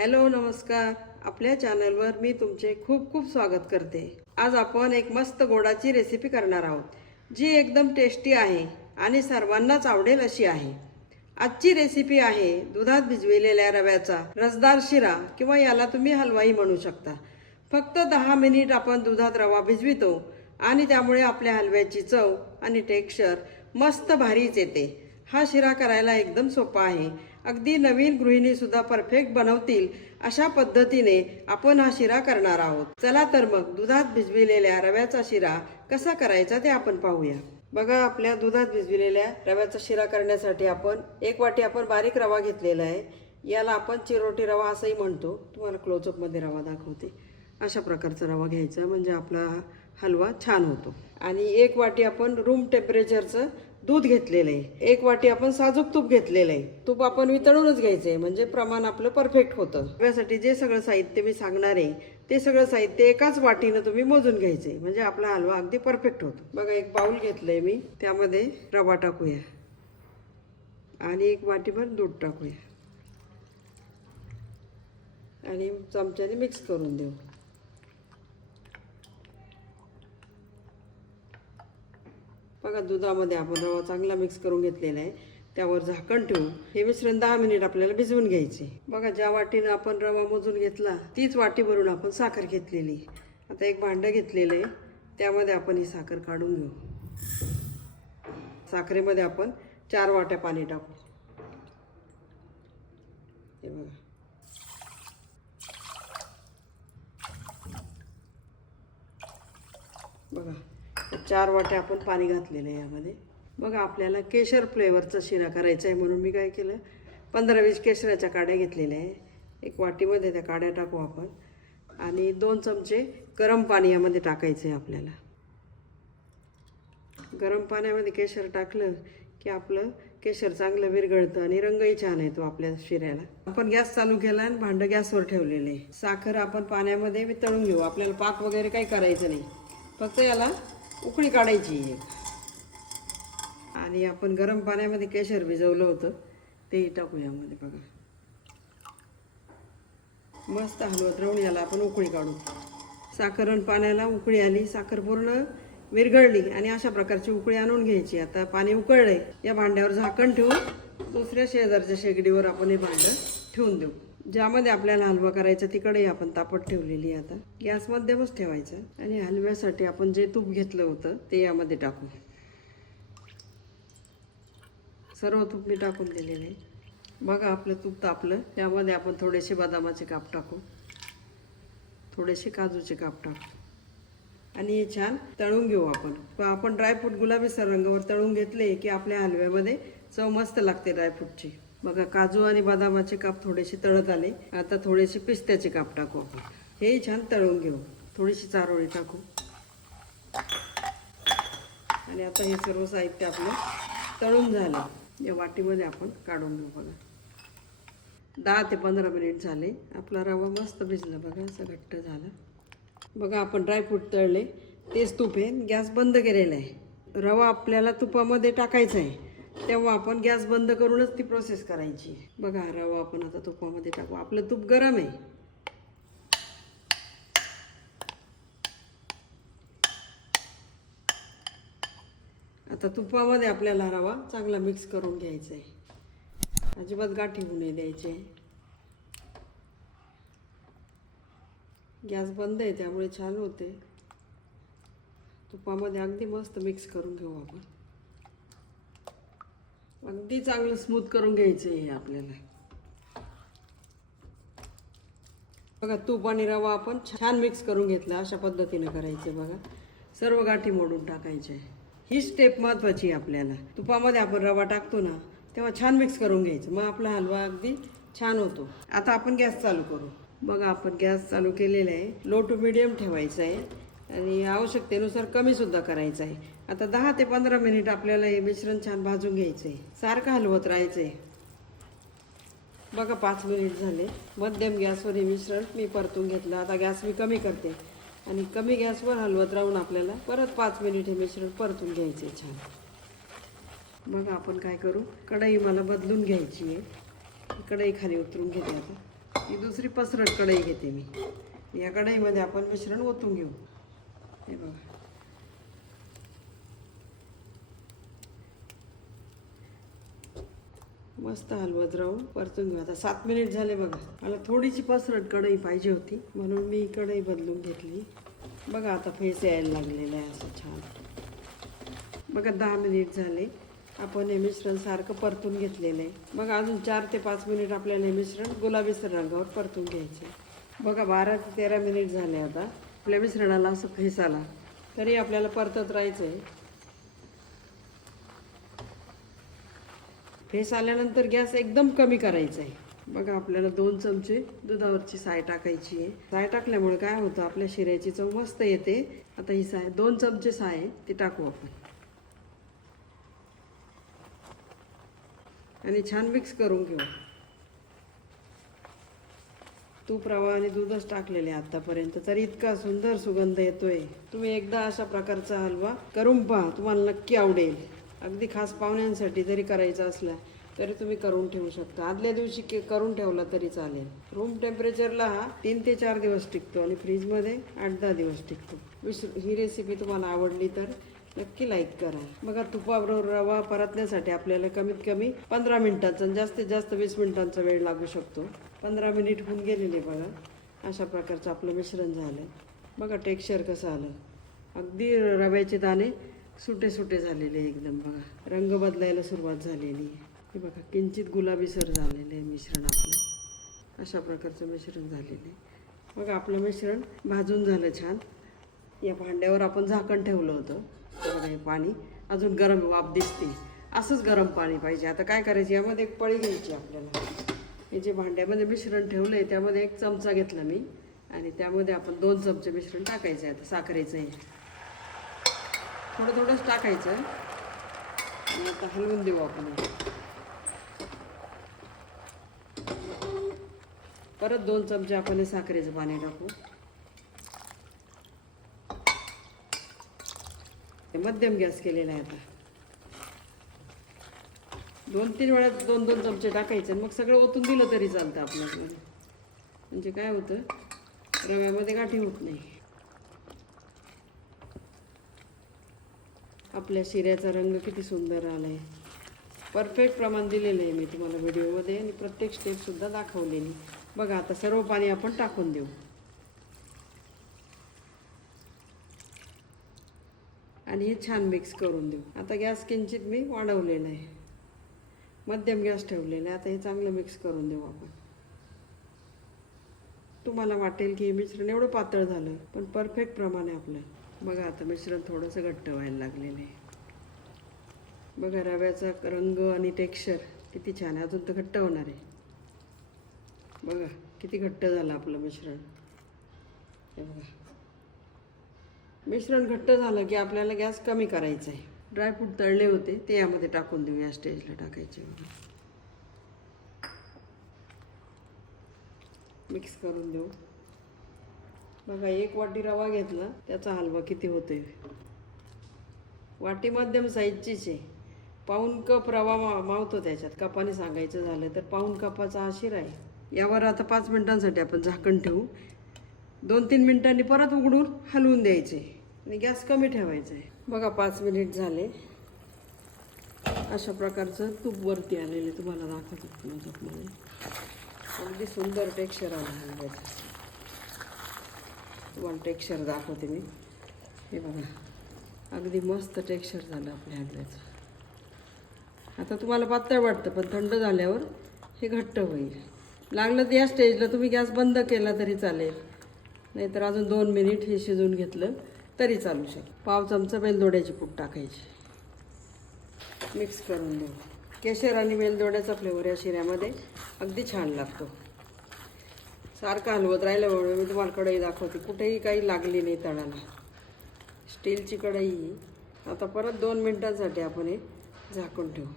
Hello नमस्कार. आपल्या चॅनलवर मी तुमचे खूप खूप स्वागत करते. आज आपण एक मस्त गोडाची रेसिपी करणार आहोत जी एकदम टेस्टी आहे आणि सर्वांनाच आवडेल अशी आहे. आजची रेसिपी आहे दुधात भिजविलेल्या रव्याचा रसदार शिरा किंवा याला तुम्ही हलवाई म्हणू शकता. फक्त दहा मिनिट आपण दुधात रवा भिजवितो आणि त्यामुळे आपल्या हलव्याची चव आणि टेक्स्चर मस्त भारीच येते. हा शिरा करायला एकदम सोपा आहे. अगदी नवीन गृहिणी सुद्धा परफेक्ट बनवतील अशा पद्धतीने आपण हा शिरा करणार आहोत. चला तर मग दुधात भिजविलेल्या रव्याचा शिरा कसा करायचा ते आपण पाहूया. बघा आपल्या दुधात भिजविलेल्या रव्याचा शिरा करण्यासाठी आपण एक वाटी आपण बारीक रवा घेतलेला आहे. याला आपण चिरोटी रवा असंही म्हणतो. तुम्हाला क्लोजअपमध्ये रवा दाखवते. अशा प्रकारचा रवा घ्यायचा म्हणजे आपला हलवा छान होतो. आणि एक वाटी आपण रूम टेम्परेचरचं दूध घेतलेलं आहे. एक वाटी आपण साजूक तूप घेतलेलं आहे. तूप आपण वितळूनच घ्यायचं आहे म्हणजे प्रमाण आपलं परफेक्ट होतं. त्यासाठी जे सगळं साहित्य मी सांगणार आहे ते सगळं साहित्य एकाच वाटीनं तुम्ही मोजून घ्यायचे म्हणजे आपला हलवा अगदी परफेक्ट होतो. बघा एक बाउल घेतलंय मी. त्यामध्ये रवा टाकूया. आणि एक वाटीभर दूध टाकूया. आणि चमच्याने मिक्स करून देऊ. बघा दुधामध्ये आपण रवा चांगला मिक्स करून घेतलेला आहे. त्यावर झाकण ठेवू. हे मिश्रण दहा मिनिट आपल्याला भिजवून घ्यायचे. बघा ज्या वाटीनं आपण रवा मोजून घेतला तीच वाटी भरून आपण साखर घेतलेली. आता एक भांडं घेतलेलं आहे. त्यामध्ये आपण ही साखर काढून घेऊ. साखरेमध्ये आपण चार वाट्या पाणी टाकू. हे बघा. बघा. चार वाटे आपण पाणी घातलेलं आहे यामध्ये. बघा आपल्याला केशर फ्लेवरचा शिरा करायचा आहे म्हणून मी काय केलं पंधरा वीस केशराच्या काड्या घेतलेल्या आहे. एक वाटीमध्ये त्या काड्या टाकू आपण. आणि दोन चमचे गरम पाणी यामध्ये टाकायचं आहे आपल्याला. गरम पाण्यामध्ये केशर टाकलं की आपलं केशर चांगलं विरघळतं आणि रंगही छान येतो आपल्या शिऱ्याला. आपण गॅस चालू केला आणि भांडं गॅसवर ठेवलेलं आहे. साखर आपण पाण्यामध्ये वितळून घेऊ. आपल्याला पाक वगैरे काही करायचं नाही. फक्त याला उकळी काढायची. आहे आणि आपण गरम पाण्यामध्ये केशर भिजवलं होतं तेही टाकू यामध्ये बघा. मस्त हलवत राहून याला आपण उकळी काढू. साखर आणि पाण्याला उकळी आली साखर पूर्ण विरघळली आणि अशा प्रकारची उकळी आणून घ्यायची. आता पाणी उकळलंय या भांड्यावर झाकण ठेवून दुसऱ्या शेजारच्या शेगडीवर आपण हे भांडं ठेवून देऊ. ज्यामध्ये आपल्याला हलवा करायचा तिकडेही आपण तापट ठेवलेली आहे आता. गॅस मध्यमच ठेवायचं. आणि हलव्यासाठी आपण जे तूप घेतलं होतं ते यामध्ये टाकू. सर्व तूप मी टाकून दिलेलं आहे. बघा आपलं तूप तापलं. त्यामध्ये आपण थोडेसे बदामाचे काप टाकू. थोडेसे काजूचे काप टाकू. आणि हे छान तळून घेऊ आपण. आपण ड्रायफ्रूट गुलाबी रंगावर तळून घेतले की आपल्या हलव्यामध्ये चव मस्त लागते ड्रायफ्रूटची बघा काजू आणि बदामाचे काप थोडेसे तळत आले. आता थोडेसे पिस्त्याचे काप टाकू आपण. हे छान तळून घेऊ. थोडीशी चारोळी टाकू. आणि आता हे सर्व साहित्य आपलं तळून झालं. या वाटीमध्ये आपण काढून घेऊ बघा. दहा ते पंधरा मिनिट झाले. आपला रवा मस्त भिजला बघा असं घट्ट झाला. बघा आपण ड्रायफ्रूट तळले. तेच तूप आहे गॅस बंद केलेला आहे. रवा आपल्याला तुपामध्ये टाकायचा आहे. तेव्हा आपण गॅस बंद करूनच ती प्रोसेस करायची. बघा रवा आपण आता तुपामध्ये टाकू. आपलं तूप गरम आहे. आता तुपामध्ये आपल्याला रवा चांगला मिक्स करून घ्यायचा आहे. अजिबात गाठी होऊ नये द्यायचे. गॅस बंद आहे त्यामुळे छान होते. तुपामध्ये अगदी मस्त मिक्स करून घेऊ आपण. अगदी चांगलं स्मूथ करून घ्यायचं आहे हे आपल्याला. बघा तूप आणि रवा आपण छान मिक्स करून घेतला अशा पद्धतीनं करायचं बघा. सर्व गाठी मोडून टाकायचे. ही स्टेप महत्त्वाची आहे आपल्याला. तुपामध्ये आपण रवा टाकतो ना तेव्हा छान मिक्स करून घ्यायचं. मग आपला हलवा अगदी छान होतो. आता आपण गॅस चालू करू. बघा आपण गॅस चालू केलेला आहे. लो टू मिडियम ठेवायचं आहे. आणि आवश्यकतेनुसार कमी सुद्धा करायचं आहे. आता दहा ते पंधरा मिनिट आपल्याला हे मिश्रण छान भाजून घ्यायचं आहे सारखं हलवत राहायचं आहे बघा पाच मिनिट झाले. मध्यम गॅसवर हे मिश्रण मी परतून घेतलं. आता गॅस मी कमी करते. आणि कमी गॅसवर हलवत राहून आपल्याला परत पाच मिनिट हे मिश्रण परतून घ्यायचे छान. मग आपण काय करू? कढई मला बदलून घ्यायची आहे. कढई खाली उतरून घेते आता. ही दुसरी पसरट कढई घेते मी. या कढईमध्ये आपण मिश्रण ओतून घेऊ. हे बघा. मस्त हलवत राहून परतून घेऊ. आता सात मिनिट झाले बघा. मला थोडीशी पसरट कढई पाहिजे होती. म्हणून मी कढई बदलून घेतली. बघा आता फेस यायला लागलेला आहे असं छान. बघा दहा मिनिट झाले. आपण हे मिश्रण सारखं परतून घेतलेलं आहे. बघा अजून चार ते पाच मिनिट आपल्याला हे मिश्रण गुलाबी रंगावर परतून घ्यायचे बघा बारा ते तेरा मिनिट झाले आता. आपल्या मिश्रणाला असं फेस आला. तरी आपल्याला परतत राहायचं आहे फेस आल्यानंतर गॅस एकदम कमी करायचा आहे. बघा आपल्याला दोन चमचे दुधावरची साय टाकायची आहे. साय टाकल्यामुळे काय होतं आपल्या शिऱ्याची चव मस्त येते. आता ही साय दोन चमचे साय आहे, ती टाकू आपण. आणि छान मिक्स करून घेऊ. तूप रवा आणि दूधच टाकलेले आहे आतापर्यंत. तर इतका सुंदर सुगंध येतोय. तुम्ही एकदा अशा प्रकारचा हलवा करून पहा तुम्हाला नक्की आवडेल. अगदी खास पाहुण्यांसाठी जरी करायचा असला तरी तुम्ही करून ठेवू शकता. आदल्या दिवशी के करून ठेवला तरी चालेल. रूम टेम्परेचरला हा तीन ते चार दिवस टिकतो आणि फ्रीजमध्ये आठ दहा दिवस टिकतो. विस ही रेसिपी तुम्हाला आवडली तर नक्की लाईक करा. बघा तुपाबरोबर रवा परतण्यासाठी आपल्याला कमीत कमी पंधरा मिनिटांचा आणि जास्तीत जास्त वीस मिनिटांचा वेळ लागू शकतो. पंधरा मिनिट होऊन गेलेले बघा. अशा प्रकारचं आपलं मिश्रण झालं. बघा टेक्स्चर कसं आलं. अगदी रव्याचे दाणे सुटे सुटे झालेले आहे एकदम बघा. रंग बदलायला सुरुवात झालेली आहे. हे बघा किंचित गुलाबीसर झालेलं आहे मिश्रण आपलं. अशा प्रकारचं मिश्रण झालेलं आहे. बघा आपलं मिश्रण भाजून झालं छान. या भांड्यावर आपण झाकण ठेवलं होतं. बघा हे पाणी अजून गरम वाफ दिसते. असंच गरम पाणी पाहिजे. आता काय करायचं? यामध्ये एक पळी घ्यायची आपल्याला. हे जे भांड्यामध्ये मिश्रण ठेवलं आहे त्यामध्ये एक चमचा घेतला मी. आणि त्यामध्ये आपण दोन चमचे मिश्रण टाकायचं आहे. आता साखरेचं आहे थोडं थोडंच टाकायचं. आणि आता हलवून देऊ आपण. परत दोन चमचे आपण साखरेचं पाणी टाकू. ते मध्यम गॅस केलेला आहे आता. दोन तीन वेळा दोन दोन चमचे टाकायचे मग सगळं ओतून दिलं तरी चालतं आपल्याला म्हणजे काय होतं? रव्यामध्ये गाठी होत नाही. आपल्या शिऱ्याचा रंग किती सुंदर आला आहे परफेक्ट प्रमाण दिलेलं आहे मी तुम्हाला व्हिडिओमध्ये आणि प्रत्येक स्टेपसुद्धा दाखवलेली. बघा आता सर्व पाणी आपण टाकून देऊ. आणि हे छान मिक्स करून देऊ. आता गॅस किंचित मी वाढवलेला आहे. मध्यम गॅस ठेवलेला आहे. आता हे चांगलं मिक्स करून देऊ आपण. तुम्हाला वाटेल की हे मिश्रण एवढं पातळ झालं पण परफेक्ट प्रमाण आहे आपलं. बघा आता मिश्रण थोडंसं घट्ट व्हायला लागलेलं आहे. बघा रव्याचा रंग आणि टेक्स्चर किती छान आहे. अजून तर घट्ट होणार आहे. बघा किती घट्ट झालं आपलं मिश्रण. हे बघा. मिश्रण घट्ट झालं की आपल्याला गॅस कमी करायचा आहे. ड्रायफ्रूट तळले होते ते यामध्ये टाकून देऊ या स्टेजला टाकायचे मिक्स करून देऊ. बघा एक वाटी रवा घेतला त्याचा हलवा किती होतोय? वाटी मध्यम साईजचीच आहे. पाऊन कप रवा मा मावतो त्याच्यात. कपाने सांगायचं झालं तर पाऊन कपाचा हा शिरा आहे. यावर आता पाच मिनिटांसाठी आपण झाकण ठेवू. दोन तीन मिनिटांनी परत उघडून हलवून द्यायचे. आणि गॅस कमी ठेवायचा आहे. बघा पाच मिनिट झाले. अशा प्रकारचं तूप वरती आलेले तुम्हाला दाखवतो क्लोजअपमध्ये अगदी सुंदर टेक्स्चर आलं तुम्हाला टेक्स्चर दाखवते मी. हे बघा. अगदी मस्त टेक्स्चर झालं आपल्या हलव्याचं आता तुम्हाला पातळ वाटतं पण थंड झाल्यावर हे घट्ट होईल. लागलं तर या स्टेजला तुम्ही गॅस बंद केला तरी चालेल. नाहीतर अजून दोन मिनिट हे शिजवून घेतलं तरी चालू शकेल. पाव चमचा बेलदोड्याची पूड टाकायची. मिक्स करून देऊ केशर आणि बेलदोड्याचा फ्लेवर या शिऱ्यामध्ये अगदी छान लागतो. सारखं हलवत राहिल्यामुळे मी तुम्हाला कढई दाखवते. कुठेही काही लागली नाही तळाला. स्टीलची कढई. आता परत दोन मिनटांसाठी आपण हे झाकून ठेवू.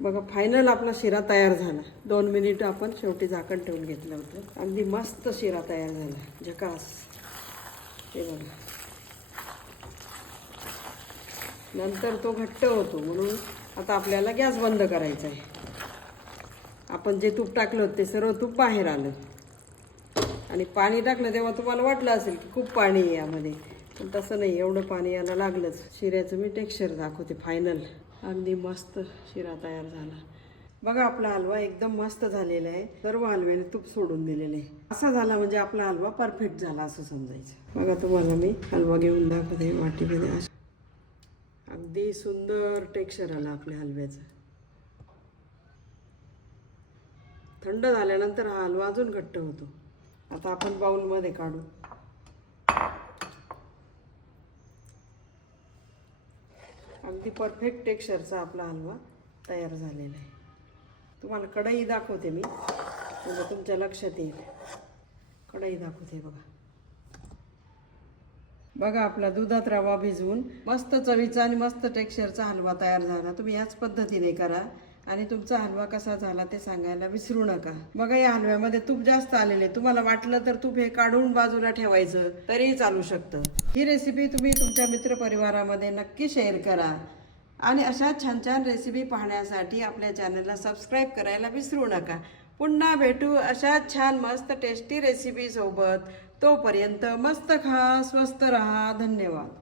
बघा फायनल आपला शिरा तयार झाला. दोन मिनिट आपण शेवटी झाकण ठेवून घेतलं होतं. अगदी मस्त शिरा तयार झाला. झकास. ते बघा. नंतर तो घट्ट होतो. म्हणून आता आपल्याला गॅस बंद करायचा आहे. आपण जे तूप टाकलं होतं ते सर्व तूप बाहेर आलं. आणि पाणी टाकलं तेव्हा तुम्हाला वाटलं असेल की खूप पाणी आहे यामध्ये. पण तसं नाही एवढं पाणी याला लागलंच. शिऱ्याचं मी टेक्स्चर दाखवते फायनल अगदी मस्त शिरा तयार झाला. बघा आपला हलवा एकदम मस्त झालेला आहे. सर्व हलव्याने तूप सोडून दिलेलं आहे. असा झाला म्हणजे आपला हलवा परफेक्ट झाला असं समजायचं. बघा तुम्हाला मी हलवा घेऊन दाखवते वाटीमध्ये असं. अगदी सुंदर टेक्स्चर आला आपल्या हलव्याचं. थंड झाल्यानंतर हा हलवा अजून घट्ट होतो. आता आपण बाउलमध्ये काढू. अगदी परफेक्ट टेक्स्चरचा आपला हलवा तयार झालेला आहे. तुम्हाला कढई दाखवते मी. म्हणजे तुमच्या लक्षात येईल. कढई दाखवते बघा. बघा आपला दुधात रवा भिजवून मस्त चवीचा आणि मस्त टेक्स्चरचा हलवा तयार झाला. तुम्ही याच पद्धतीने करा. आणि तुमचा हलवा कसा झाला ते सांगायला विसरू नका. बघा या हलव्यामध्ये तूप जास्त आलेले. तुम्हाला वाटलं तर तूप हे काढून बाजूला ठेवायचं तरीही चालू शकतं. ही रेसिपी तुम्ही तुमच्या मित्रपरिवारामध्ये नक्की शेअर करा. आणि अशा छान छान रेसिपी पाहण्यासाठी आपल्या चॅनलला सबस्क्राईब करायला विसरू नका. पुन्हा भेटू अशा छान मस्त टेस्टी रेसिपीसोबत तोपर्यंत मस्त खा स्वस्त रहा. धन्यवाद.